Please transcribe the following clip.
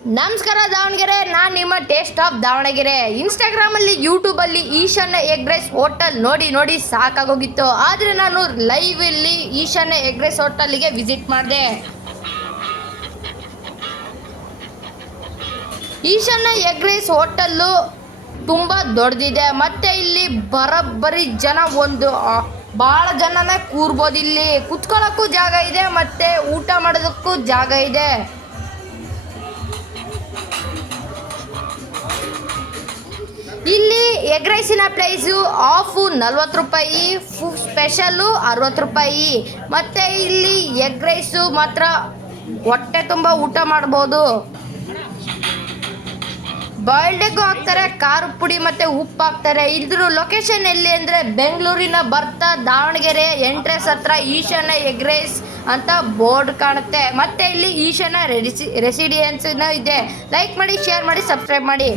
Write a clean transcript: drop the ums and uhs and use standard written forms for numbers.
ನಮಸ್ಕಾರ ದಾವಣಗೆರೆ, ನಾನು ನಿಮ್ಮ ಟೇಸ್ಟ್ ಆಫ್ ದಾವಣಗೆರೆ. ಇನ್ಸ್ಟಾಗ್ರಾಮಲ್ಲಿ, ಯೂಟ್ಯೂಬಲ್ಲಿ ಈಶಾನ್ಯ ಎಗ್ ರೈಸ್ ಹೋಟೆಲ್ ನೋಡಿ ನೋಡಿ ಸಾಕಾಗೋಗಿತ್ತು. ಆದರೆ ನಾನು ಲೈವಲ್ಲಿ ಈಶಾನ್ಯ ಎಗ್ ರೈಸ್ ಹೋಟೆಲ್ಗೆ ವಿಸಿಟ್ ಮಾಡಿದೆ. ಈಶಾನ್ಯ ಎಗ್ ರೈಸ್ ಹೋಟೆಲ್ಲು ತುಂಬ ದೊಡ್ಡದಿದೆ. ಮತ್ತು ಇಲ್ಲಿ ಬರೋಬ್ಬರಿ ಜನ ಭಾಳ ಜನನೇ ಕೂರ್ಬೋದು. ಇಲ್ಲಿ ಕುತ್ಕೊಳ್ಳೋಕ್ಕೂ ಜಾಗ ಇದೆ ಮತ್ತು ಊಟ ಮಾಡೋದಕ್ಕೂ ಜಾಗ ಇದೆ. ಇಲ್ಲಿ ಎಗ್ ರೈಸಿನ ಪ್ರೈಸು ಹಾಫು 40 ರೂಪಾಯಿ, ಸ್ಪೆಷಲ್ಲು 60 ರೂಪಾಯಿ. ಮತ್ತು ಇಲ್ಲಿ ಎಗ್ ರೈಸು ಮಾತ್ರ ಹೊಟ್ಟೆ ತುಂಬ ಊಟ ಮಾಡ್ಬೋದು. ಬಾಯ್ಲ್ಡ್ ಎಗ್ಗು ಹಾಕ್ತಾರೆ, ಖಾರ ಪುಡಿ ಮತ್ತು ಉಪ್ಪು ಹಾಕ್ತಾರೆ. ಇದ್ರ ಲೊಕೇಶನ್ ಎಲ್ಲಿ ಅಂದರೆ ಬೆಂಗಳೂರಿನ ಬರ್ತಾ ದಾವಣಗೆರೆ ಎಂಟ್ರೆನ್ಸ್ ಹತ್ರ ಈಶಾನ್ಯ ಎಗ್ ರೈಸ್ ಅಂತ ಬೋರ್ಡ್ ಕಾಣುತ್ತೆ. ಮತ್ತು ಇಲ್ಲಿ ಈಶಾನ್ಯ ರೆಸಿಡೆನ್ಸಿನೂ ಇದೆ. ಲೈಕ್ ಮಾಡಿ, ಶೇರ್ ಮಾಡಿ, ಸಬ್ಸ್ಕ್ರೈಬ್ ಮಾಡಿ.